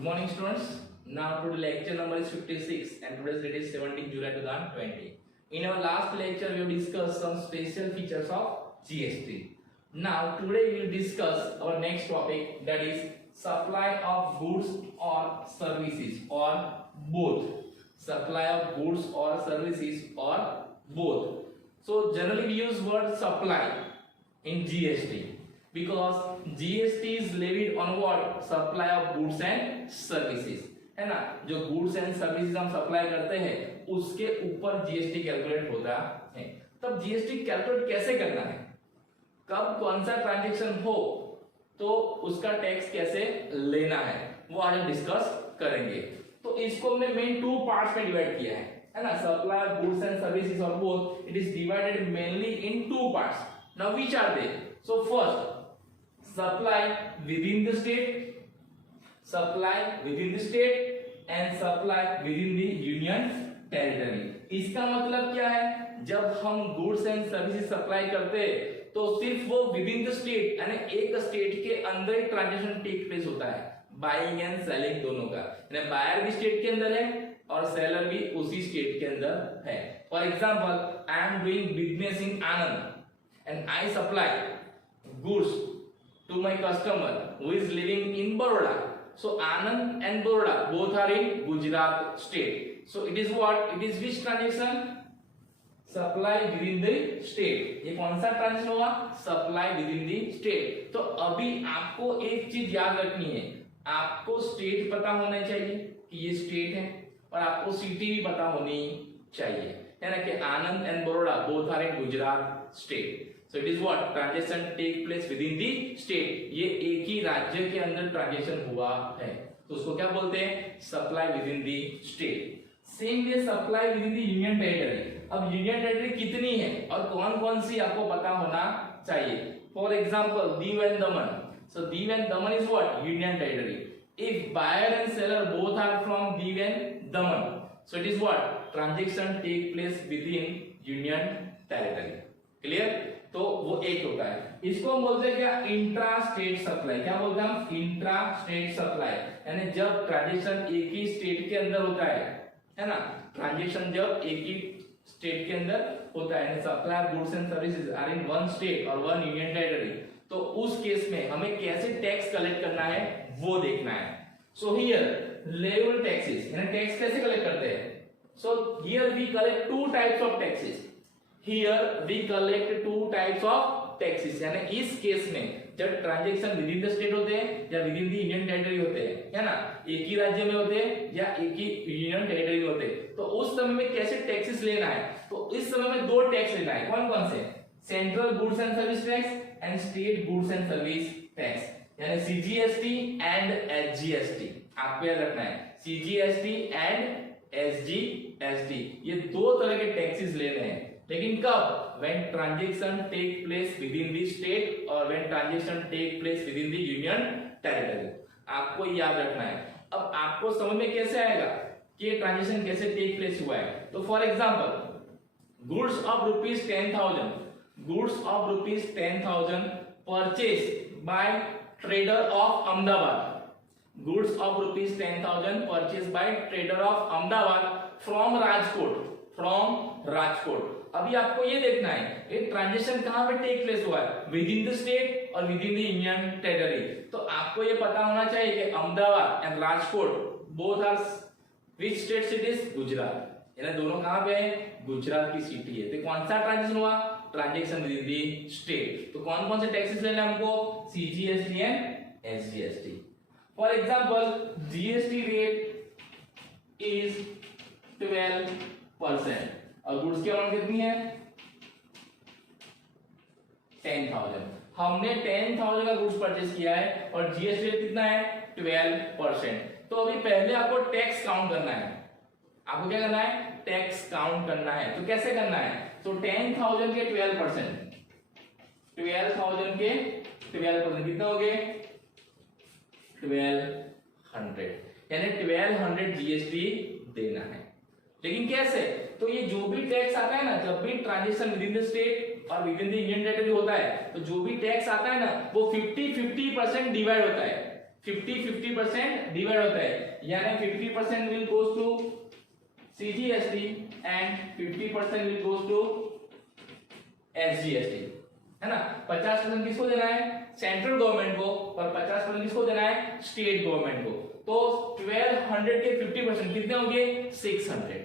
Good morning, students. Now today lecture number is 56 and today's date is 17 July 2020. In our last lecture, we have discussed some special features of GST. Now today we will discuss our next topic, that is supply of goods or services or both. Supply of goods or services or both. So generally we use word supply in GST because GST is levied on what? Supply of goods and services, है ना. जो goods and services हम supply करते हैं उसके ऊपर GST calculate होता है. तब GST कैलकुलेट कैसे करना है, कब कौन सा ट्रांजैक्शन हो तो उसका टैक्स कैसे लेना है, वो आज हम डिस्कस करेंगे. तो इसको हमने मेन टू पार्ट्स में डिवाइड किया है ना. Supply of goods and services और both, it is divided mainly in two parts. Now which are they? So first supply within the state, supply within the state and supply within the union territory. इसका मतलब क्या है? जब हम goods and services supply करते हैं तो सिर्फ वो विदिन द स्टेट यानी एक स्टेट के अंदर ही ट्रांजैक्शन टेक प्लेस होता है, बाइंग एंड सेलिंग दोनों का. यानी बायर भी स्टेट के अंदर है और सेलर भी उसी स्टेट के अंदर है. For example, I am doing business in Anand and I supply goods to my customer who is living in Baroda. So Anand and Baroda both are in Gujarat state. So it is what? It is which transaction? Supply within the state. ये कौन सा transaction हुआ? Supply within the state. तो अभी आपको एक चीज याद रखनी है, आपको स्टेट पता होना चाहिए कि ये स्टेट है और आपको सिटी भी पता होनी चाहिए, है ना, कि Anand and Baroda both are in Gujarat state. So it is what? Transaction take place within the state. ये एक ही राज्य के अंदर ट्रांजैक्शन हुआ है तो उसको क्या बोलते हैं? Supply within the state. Same way supply within the union territory. अब यूनियन टेरिटरी कितनी है और कौन कौन सी आपको पता होना चाहिए. For example, Diu and Daman. So Diu and Daman is what? Union territory. If buyer and seller both are from Diu and Daman, so it is what? Transaction take place within union territory. Clear? तो वो एक होता है. इसको हम बोलते हैं क्या? Intra state supply. क्या बोलते हैं हम? Intra state supply. यानी जब ट्रांजैक्शन एक ही स्टेट के अंदर होता है ना, ट्रांजैक्शन जब एक ही स्टेट के अंदर होता है, supply of goods and services are in one state और वन यूनियन टेरिटरी, तो उस केस में हमें कैसे टैक्स कलेक्ट करना है वो देखना है. सो हियर लेवल टैक्सेस, यानी टैक्स कैसे कलेक्ट करते हैं? So here we collect two types of taxes. Here we collect two types of taxes. यानी इस केस में जब ट्रांजैक्शन विदिन द स्टेट होते हैं या विदिन द यूनियन टेरिटरी होते हैं, है ना, एक ही राज्य में होते हैं या एक ही यूनियन टेरिटरी में होते हैं, तो उस समय में कैसे टैक्सेस लेना है? तो इस समय में दो टैक्स लेना है. कौन कौन से? Central goods and service tax and state goods and service tax, यानी सीजीएसटी एंड एसजीएसटी. आपको याद रखना है, सीजीएसटी एंड एसजीएसटी, ये दो तरह के टैक्सेस लेने हैं. लेकिन कब? when transaction take place within the state और when transaction take place within the union territory. आपको याद रखना है. अब आपको समझ में कैसे आएगा कि ये ट्रांजैक्शन कैसे टेक प्लेस हुआ है? तो for example, goods of rupees 10,000, goods of rupees 10,000 purchase by trader of Ahmedabad. Goods of rupees 10,000 purchase by trader of Ahmedabad from Rajkot, from Rajkot. अभी आपको ये देखना है ये ट्रांजैक्शन कहां पे टेक प्लेस हुआ है, विदिन द स्टेट और विदिन द यूनियन टेरिटरी. तो आपको ये पता होना चाहिए कि Ahmedabad and Rajkot both are which state cities? Gujarat. यानी दोनों कहां पे है? गुजरात की सिटी है. तो कौन सा ट्रांजैक्शन हुआ? Transaction within the state. तो कौन कौन से टैक्सेस लेने हमको? CGST and SGST. For example, GST rate is 12% और गुड्स की अमाउंट कितनी है? 10,000. हमने 10,000 का गुड्स परचेस किया है और जीएसटी रेट कितना है? 12%. तो अभी पहले आपको टैक्स काउंट करना है. आपको क्या करना है? टैक्स काउंट करना है. तो कैसे करना है? तो 10,000 के 12%, 12,000 के 12% कितना हो गए? 1200. यानी 1200 जीएसटी देना है. लेकिन कैसे? तो ये जो भी टैक्स आता है ना, जब भी ट्रांजैक्शन विदिन द स्टेट और विदिन द यूनियन टेरिटरी होता है, तो जो भी टैक्स आता है ना वो 50-50% डिवाइड होता है. 50% डिवाइड होता है, यानी 50% will goes to CGST and 50% will goes to SGST, है ना। 50% किसको देना है? सेंट्रल गवर्नमेंट को, और 50% किसको देना है? स्टेट गवर्नमेंट को। तो 1200 के 50% कितने होंगे? 600,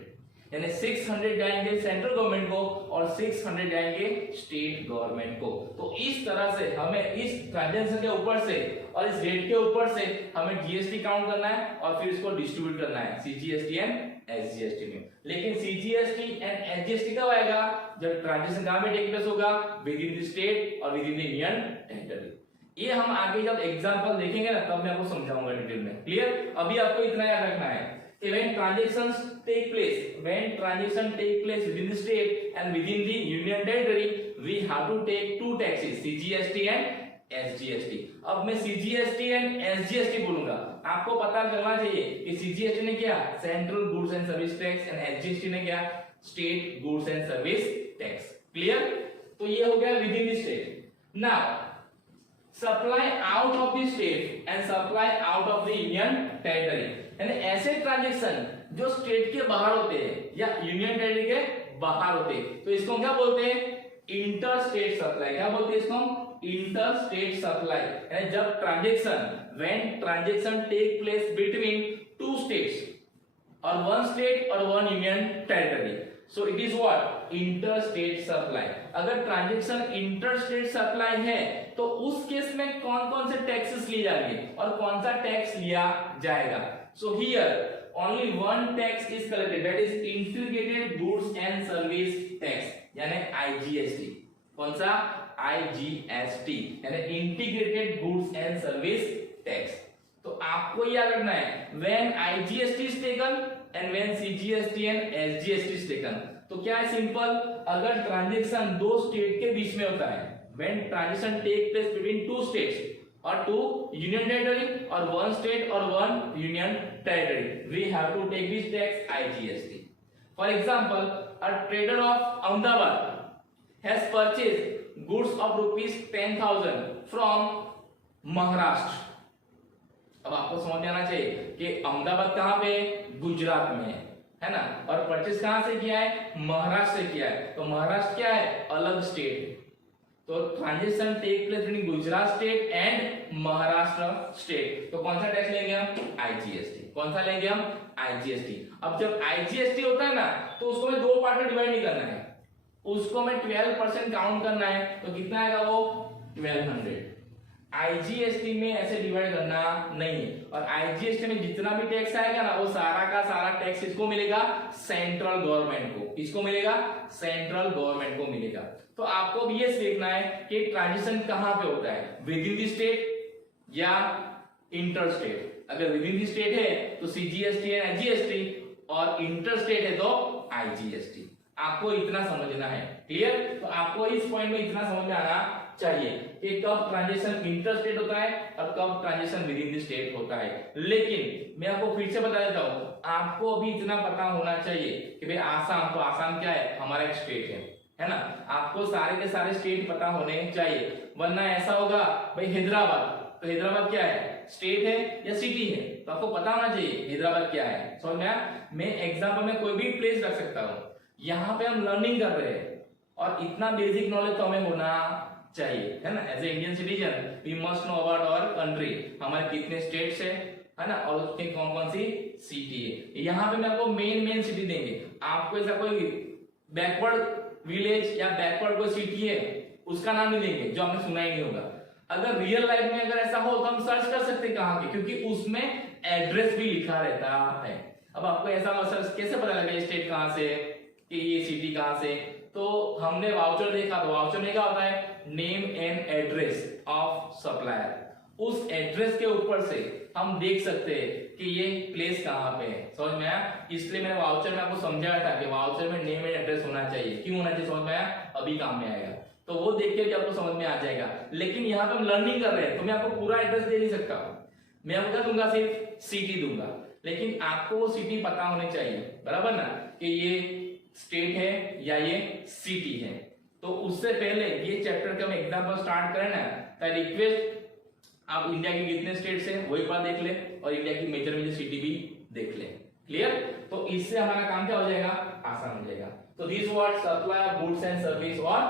यानी 600 जाएंगे सेंट्रल गवर्नमेंट को और 600 जाएंगे स्टेट गवर्नमेंट को। तो इस तरह से हमें इस ट्रांजैक्शन के ऊपर से और इस रेट के ऊपर से हमें जीएसटी काउंट करना है और फिर इसको डिस्ट्रीब्यूट करना है सीजीएसटी एंड एसजीएसटी में। लेकिन सीजीएसटी एंड एसजीएसटी कब आएगा? जब ट्रांजैक्शन कहां पे टेक प्लेस होगा? विद इन द स्टेट और within the union territory. ये हम आगे जब एग्जांपल देखेंगे ना तब मैं आपको समझाऊंगा डिटेल में। क्लियर? अभी आपको इतना याद रखना है when transactions take place within the state and within the union territory, we have to take two taxes, CGST and SGST। अब मैं CGST and SGST बोलूंगा, आपको पता चलना चाहिए कि CGST ने क्या? Central goods and service tax, and SGST ने क्या? State goods and service tax. Clear? तो ये हो गया with in the state. Now supply out of the state and supply out of the union territory, यानी ऐसे ट्रांजैक्शन जो state के बाहर होते हैं या यूनियन टेरिटरी के बाहर होते हैं, तो इसको क्या बोलते हैं? Inter state supply. क्या बोलते हैं इसको? Inter state supply. यानी जब transaction when transaction take place between two states और वन स्टेट और one union territory, so it is what? Inter state supply. अगर ट्रांजैक्शन इंटर स्टेट सप्लाई है तो उस केस में कौन कौन से टैक्सेस लिए जाएंगे और कौन सा टैक्स लिया जाएगा? So here only one tax is collected, that is integrated goods and service tax, यानी IGST। कौन सा? IGST, यानी integrated goods and service tax। तो आपको याद रखना है when IGST is taken and when CGST and SGST is taken। तो क्या है? सिंपल, अगर ट्रांजैक्शन दो स्टेट के बीच में होता है, when transaction take place between two states or two union territory or one state or one union territory, we have to take this tax IGST। For example, a trader of Ahmedabad has purchased goods of rupees 10,000 from Maharashtra। अब आपको समझ में आना चाहिए कि अहमदाबाद कहां पे? गुजरात में है ना, और परचेज कहां से किया है? महाराष्ट्र से किया है। तो महाराष्ट्र क्या है? अलग स्टेट। तो transaction take place between Gujarat state and Maharashtra state, तो कौन सा टैक्स लेंगे हम? IGST। कौन सा लेंगे हम? IGST। अब जब IGST होता है ना तो उसको मैं दो पार्ट में डिवाइड नहीं करना है, उसको मैं 12% काउंट करना है। तो कितना आएगा वो? 1200। IGST में ऐसे डिवाइड करना नहीं है, और IGST में जितना भी टैक्स आएगा ना वो सारा का सारा टैक्स इसको मिलेगा? सेंट्रल गवर्नमेंट को। किसको मिलेगा? सेंट्रल गवर्नमेंट को मिलेगा। तो आपको भी ये देखना है कि ट्रांजिशन कहां पे होता है, विद इन द स्टेट या इंटर स्टेट। अगर विद इन द स्टेट है तो CGST एंड SGST, और इंटर स्टेट है तो IGST। आपको इतना समझना है। क्लियर? तो आपको इस पॉइंट में इतना समझ में आना चाहिए कि कब ट्रांजैक्शन इंटर स्टेट होता है और कब transaction within the state होता है। लेकिन मैं आपको फिर से बता देता हूं, आपको अभी इतना पता होना चाहिए कि भाई आसाम, तो आसाम क्या है? हमारा एक स्टेट है ना। आपको सारे के सारे स्टेट पता होने चाहिए, वरना ऐसा होगा भाई हैदराबाद, तो हैदराबाद क्या है? स्टेट है या सिटी है? तो आपको पता होना चाहिए हैदराबाद क्या है। समझ में आया? मैं एग्जांपल में कोई भी प्लेस रख सकता हूं। यहाँ पे हम लर्निंग कर रहे हैं और इतना बेसिक नॉलेज तो हमें होना चाहिए, है ना। As a Indian citizen we must know about our country, हमारे कितने स्टेट्स है ना, और उसके कौन कौन सी सिटी है। यहाँ पे मैं आपको मेन सिटी देंगे, आपको ऐसा कोई बैकवर्ड विलेज या बैकवर्ड कोई सिटी है उसका नाम नहीं देंगे जो आपने सुना ही नहीं होगा। अगर रियल लाइफ में अगर ऐसा हो तो हम सर्च कर सकते हैं कहाँ के, क्योंकि उसमें एड्रेस भी लिखा रहता है। अब आपको ऐसा सर्च कैसे पता लगा ये स्टेट कहाँ से कि ये सिटी कहाँ से? तो हमने वाउचर देखा, तो वाउचर में क्या होता है? Name and address of supplier. उस एड्रेस के ऊपर से हम देख सकते हैं कि ये प्लेस कहाँ पे है। समझ में आया? इसलिए मैंने वाउचर में आपको समझाया था कि वाउचर में नेम एंड एड्रेस होना चाहिए। क्यों होना चाहिए? समझ में आया? अभी काम में आएगा, तो वो देख के भी आपको समझ में आ जाएगा। लेकिन यहाँ पे हम लर्निंग कर रहे हैं तो मैं आपको पूरा एड्रेस दे नहीं सकता हूँ, मैं आपको क्या दूंगा? सिर्फ सिटी दूंगा। लेकिन आपको वो सिटी पता होनी चाहिए, बराबर ना, कि ये स्टेट है या ये सिटी है। तो उससे पहले ये चैप्टर का हम एग्जाम्पल स्टार्ट करें ना, तो रिक्वेस्ट आप इंडिया के कितने स्टेट्स हैं वही बात देख ले और इंडिया की मेजर सिटी भी देख ले। क्लियर? तो इससे हमारा काम क्या हो जाएगा, आसान हो जाएगा। तो this word supply of goods and service और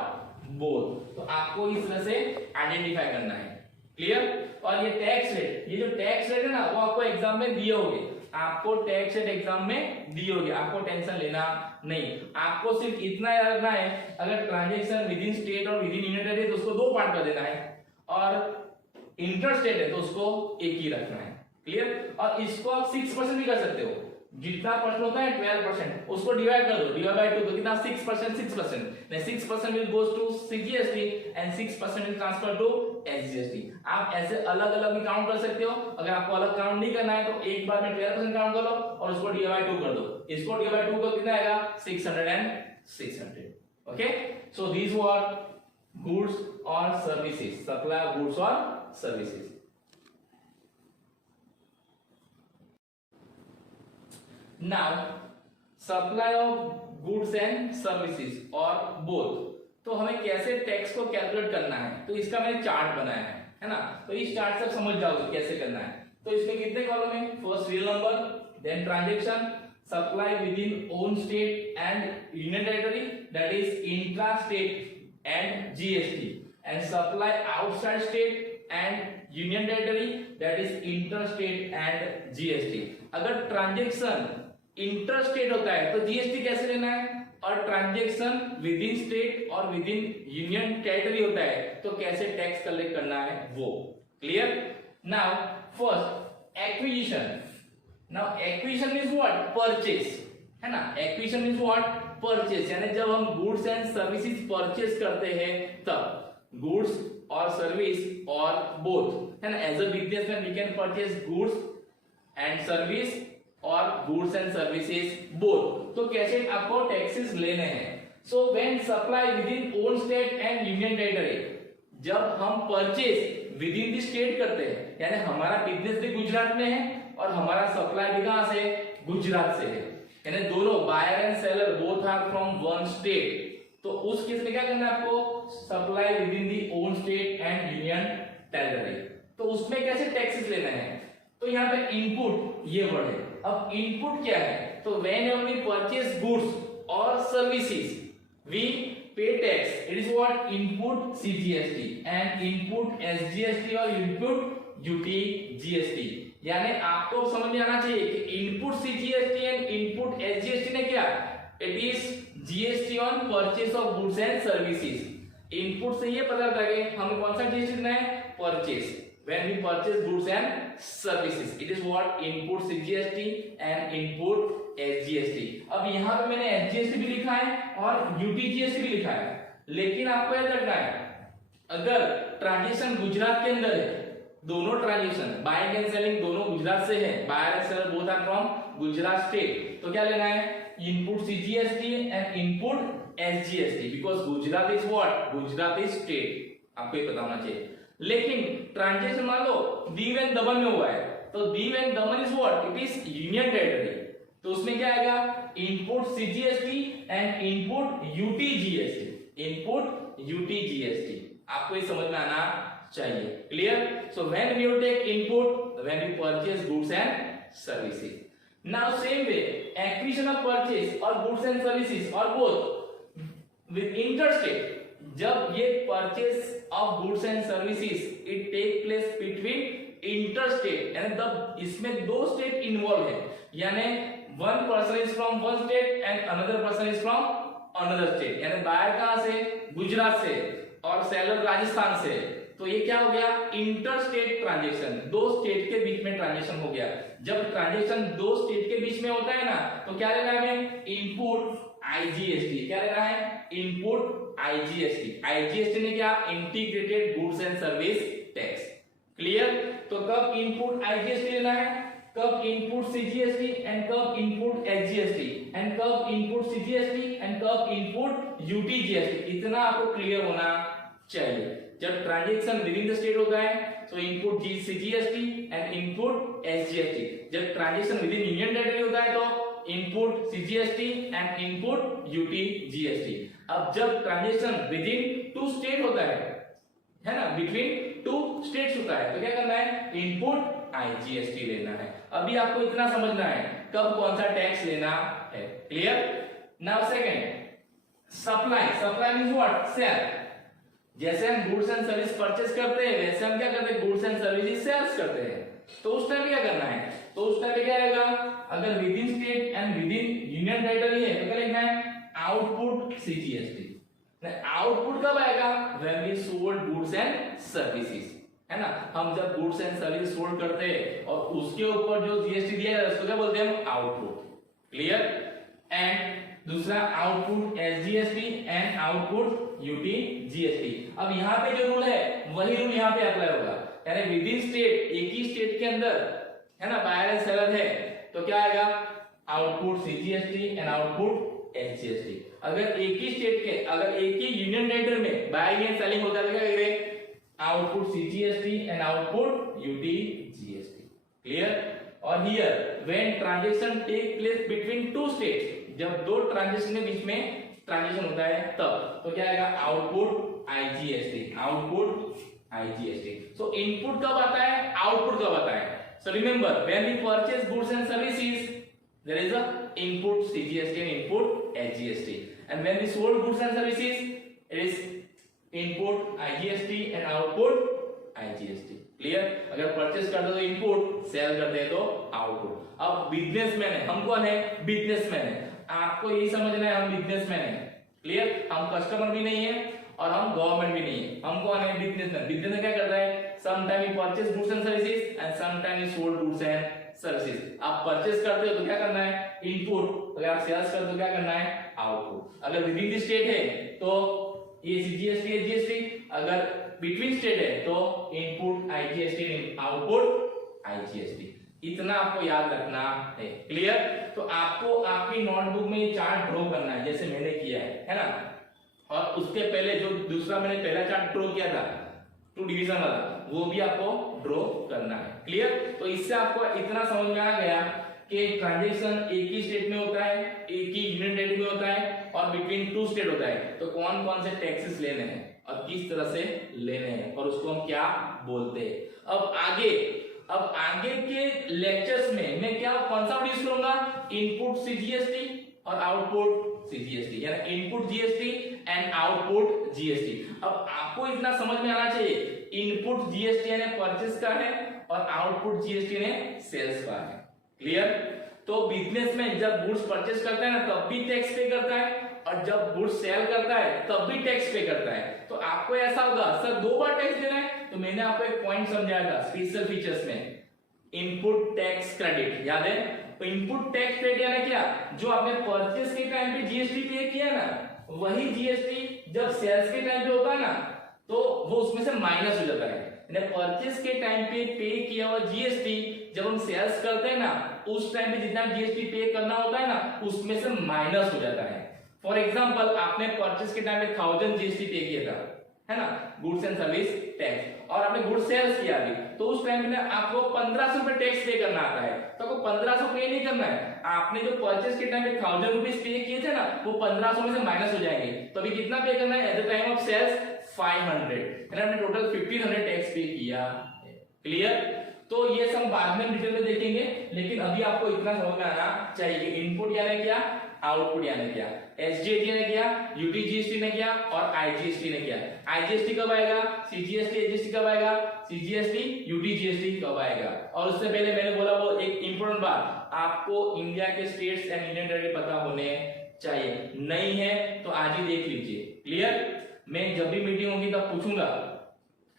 बोथ, तो आपको इस तरह से आइडेंटिफाई करना है। क्लियर? और ये टैक्स रेट, ये जो टैक्स रेट है ना वो आपको एग्जाम में दिए होंगे, आपको टैक्स रेट एग्जाम में दिए होंगे, आपको टेंशन लेना नहीं। आपको सिर्फ इतना याद रखना है, अगर ट्रांजैक्शन विद इन स्टेट और विद इन यूनियन टेरिटरी तो उसको दो पार्ट कर देना है, और इंटर स्टेट है तो उसको एक ही रखना है। क्लियर? और इसको आप 6% भी कर सकते हो, जितना परसेंट होता है 12%, उसको डिवाइड कर दो, डिवाइड बाय 2 तो कितना 6%, 6%, 6% will goes to CGST and 6% will transfer to SGST। आप ऐसे अलग अलग भी काउंट कर सकते हो, अगर आपको अलग काउंट नहीं करना है तो एक बार में 12% काउंट कर लो और उसको डिवाइड बाय 2 कर दो, इसको डिवाइड बाय 2 को कितना आएगा 600 and 600। Okay, so these were goods और सर्विसेज, सप्लाई ऑफ गुड्स और services. Now, supply of goods and services और both, तो हमें कैसे टैक्स को कैलकुलेट करना है, तो इसका मैंने चार्ट बनाया है ना, तो इस चार्ट से समझ जाओगे कैसे करना है। तो इसमें कितने कॉलम है, first real number, then transaction, supply within own state and union territory that is intra state and GST, and supply outside state and union territory that is inter state and GST. अगर transaction inter state होता है तो GST कैसे लेना है, और transaction within state और within union territory होता है तो कैसे टैक्स कलेक्ट करना है वो। Clear? Now first acquisition. Now acquisition means what, purchase, है ना, एक्विजिशन मींस व्हाट, परचेज, यानी जब हम गुड्स एंड सर्विसेज परचेज करते हैं तब गुड्स और सर्विस और बोथ, है ना, as a businessman we can purchase goods and service और गुड्स एंड सर्विसेज बोथ, तो कैसे आपको टैक्सेस लेने हैं। So when supply within own state and union territory, जब हम purchase within the state करते हैं, यानी हमारा बिजनेस भी गुजरात में है और हमारा सप्लाई भी कहां से, गुजरात से है, यानी दोनों buyer and seller both are from one state, तो उस केस में क्या करना है आपको, supply within the own state and union territory, तो उसमें कैसे टैक्सेस लेना है। तो यहाँ पे इनपुट ये वर्ड है। अब इनपुट क्या है, तो व्हेनेवर वी परचेज गुड्स और सर्विसेज वी पे tax, it is what, input CGST and input SGST और इनपुट यूटीजीएसटी। यानी आपको समझ में आना चाहिए कि input CGST and input SGST ने क्या, it is GST on purchase of goods and services. Input से ये पता लगता है कि हमें कौन सा जीएसटी देना है, purchase, when we purchase goods and services, it is what, input CGST and input SGST। अब यहाँ पे मैंने SGST भी लिखा है और UTGST भी लिखा है, लेकिन आपको याद रखना है अगर ट्रांजैक्शन गुजरात के अंदर है, दोनों ट्रांजैक्शन बाइंग एंड सेलिंग दोनों गुजरात से है, buyer and seller both are from Gujarat state, तो क्या लेना है, input CGST and input SGST, because Gujarat is what, Gujarat is state, आपको ये पता होना चाहिए। लेकिन ट्रांजैक्शन मान लो दीव एंड दमन में हुआ है, तो Diu and Daman is what, it is union territory, तो उसमें क्या आएगा, input CGST and input UTGST, input UTGST, आपको ये समझ में आना चाहिए। Clear? So when we take input, when we purchase goods and services. Now same way acquisition of purchase और गुड्स एंड सर्विसेज और बोथ विद इंटरस्टेट, जब ये purchase of goods and services it take place between interstate, यानी तब इसमें दो state involve है, यानी one person is from one state and another person is from another state, यानी बायर कहां से, गुजरात से और सेलर राजस्थान से, तो ये क्या हो गया, इंटरस्टेट ट्रांजैक्शन, दो स्टेट के बीच में ट्रांजैक्शन हो गया। जब ट्रांजैक्शन दो स्टेट के बीच में होता है ना, तो क्या लेना है हमें, इनपुट आईजीएसटी, क्या लेना है, इनपुट आईजीएसटी। आईजीएसटी ने क्या, integrated goods and service tax. Clear? तो कब इनपुट आईजीएसटी लेना है, कब इनपुट सीजीएसटी एंड कब इनपुट एसजीएसटी एंड कब इनपुट सीजीएसटी एंड कब इनपुट यूटीजीएसटी, इतना आपको क्लियर होना चाहिए। जब transaction within the state होता है तो input CGST and input SGST, जब transaction within union territory होता है तो input CGST and input UTGST. अब जब transaction within to state होता है ना, बिटवीन टू स्टेट्स चुका है, तो क्या करना है, इनपुट आईजीएसटी लेना है। अभी आपको इतना समझना है कब कौन सा टैक्स लेना है। Clear? Now second, supply. Supply means what, sale. जैसे हम गुड्स एंड सर्विस परचेस करते हैं वैसे हम क्या करते हैं, गुड्स एंड सर्विसेज सेल्स करते हैं। तो उस टाइम क्या करना है, तो उस टाइम क्या आएगा, अगर with in state and with in union territory है तो क्या लिखना है, आउटपुट सीजीएसटी। आउटपुट कब आएगा, when we sold goods and services, है ना। हम जब गुड्स एंड सर्विस सोल्ड करते हैं और उसके ऊपर जो जीएसटी दिया है उसको क्या बोलते हैं हम, आउटपुट। क्लियर? एंड दूसरा output SGST and output UT GST. अब यहाँ पे जो रूल है वही रूल यहाँ पे अप्लाई होगा, यानी विद इन स्टेट, एक ही स्टेट के अंदर, है ना, बायर एंड सेलर है तो क्या आएगा, output CGST and output SGST. अगर एक ही स्टेट के, अगर एक ही यूनियन टेरिटरी में बाइंग एंड सेलिंग होता है तो क्या करेंगे, output CGST and output UT GST. Clear? और here when transaction take place between two states, जब दो ट्रांजैक्शन के बीच में ट्रांजैक्शन होता है तब, तो क्या आएगा, output IGST, output IGST. So input कब आता है, आउटपुट कब आता है। So remember, when we purchase goods and services there is a input CGST and input SGST, and when we sold goods and services it is input IGST and output IGST. Clear? अगर purchase करते हो तो input, cell करते हैं तो output. अब businessman है, हम कौन है, बिजनेसमैन है। आपको यही समझना है हम बिजनेसमैन है। क्लियर? हम कस्टमर भी नहीं है और हम गवर्नमेंट भी नहीं है, हम कौन है, बिजनेसमैन। बिजनेसमैन क्या करता है, sometime we purchase goods and services and sometime we sold goods and services. आप परचेस करते हो तो क्या करना है, इनपुट। अगर आप सेल्स करते हो तो क्या करना है, आउटपुट। अगर विद इन द स्टेट है तो ये सीजीएसटी एसजीएसटी, अगर बिटवीन स्टेट है तो इनपुट आईजीएसटी, आउटपुट आईजीएसटी। इतना आपको याद रखना है। क्लियर? तो आपको आपकी नोटबुक में ये चार्ट ड्रॉ करना है जैसे मैंने किया है ना। और उसके पहले जो दूसरा मैंने पहला चार्ट ड्रॉ किया था, टू डिवीजन वाला, वो भी आपको ड्रॉ करना है। क्लियर? तो इससे आपको इतना समझ में आ गया कि ट्रांजैक्शन एक ही स्टेट में होता है, एक ही यूनियन टेरिटरी में होता है और बिटवीन टू स्टेट होता है, तो कौन कौन से टैक्सेस लेने हैं और किस तरह से लेने हैं और उसको हम क्या बोलते हैं। अब आगे के लेक्चर्स में मैं क्या, कौन सा यूज करूंगा, इनपुट सीजीएसटी और आउटपुट सीजीएसटी, यानी input GST and output GST. अब आपको इतना समझ में आना चाहिए, इनपुट जीएसटी ने परचेस का है और आउटपुट जीएसटी ने सेल्स का है। क्लियर? तो बिजनेस में जब गुड्स परचेस करता है ना तब भी टैक्स पे करता है और जब गुड्स सेल करता है तब भी टैक्स पे करता है। तो आपको ऐसा होगा, सर 2 बार टैक्स देना है, तो मैंने आपको एक पॉइंट समझाया था स्पेशल फीचर्स में, इनपुट टैक्स क्रेडिट, याद है? तो इनपुट टैक्स क्रेडिट यानी क्या, जो आपने परचेस के टाइम पे जीएसटी पे किया ना, वही जीएसटी जब सेल्स के टाइम पे होता है ना तो वो उसमें से माइनस हो जाता है। परचेस के टाइम पे किया हुआ जीएसटी जब हम सेल्स करते हैं ना उस टाइम पे जितना जीएसटी पे करना होता है ना उसमें से माइनस हो जाता है। फॉर एग्जांपल, आपने परचेस के टाइम पे 1000 जीएसटी पे किया था, है ना, गुड्स एंड सर्विस टैक्स, और आपने गुड्स सेल्स किया भी, तो उस टाइम में आपको 1500 रुपए टैक्स पे करना आता है। तो आपको 1500 पे नहीं करना है, आपने जो परचेस के टाइम पे 1000 रुपीज पे किए थे ना वो 1500 में से माइनस हो जाएंगे। तो अभी कितना पे करना है, at the time of sales 500, यानी हमने टोटल 1500 टैक्स पे किया। क्लियर? तो ये सब बाद में डिटेल में देखेंगे, लेकिन अभी आपको इतना समझ में आना चाहिए कि इनपुट यानी क्या, आउटपुट यानी क्या, एसजीएसटी ने किया, यूटीजीएसटी ने किया और आईजीएसटी ने किया। आईजीएसटी कब आएगा, सीजीएसटी एसजीएसटी कब आएगा, सीजीएसटी यूटीजीएसटी कब आएगा। और उससे पहले मैंने बोला वो एक इंपॉर्टेंट बात, आपको इंडिया के स्टेट्स एंड यूनियन टेरिटरी पता होने चाहिए, नहीं है तो आज ही देख लीजिए। क्लियर? मैं जब भी मीटिंग होगी तब पूछूंगा,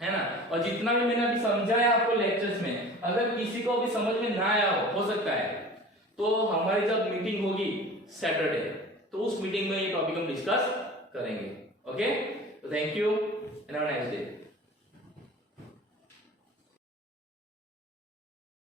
है ना। और जितना भी मैंने अभी समझाया आपको लेक्चर्स में, अगर किसी को भी समझ में ना आया हो सकता है, तो हमारी जब मीटिंग होगी सैटरडे, तो उस मीटिंग में ये टॉपिक हम डिस्कस करेंगे। ओके, तो thank you and have a nice day.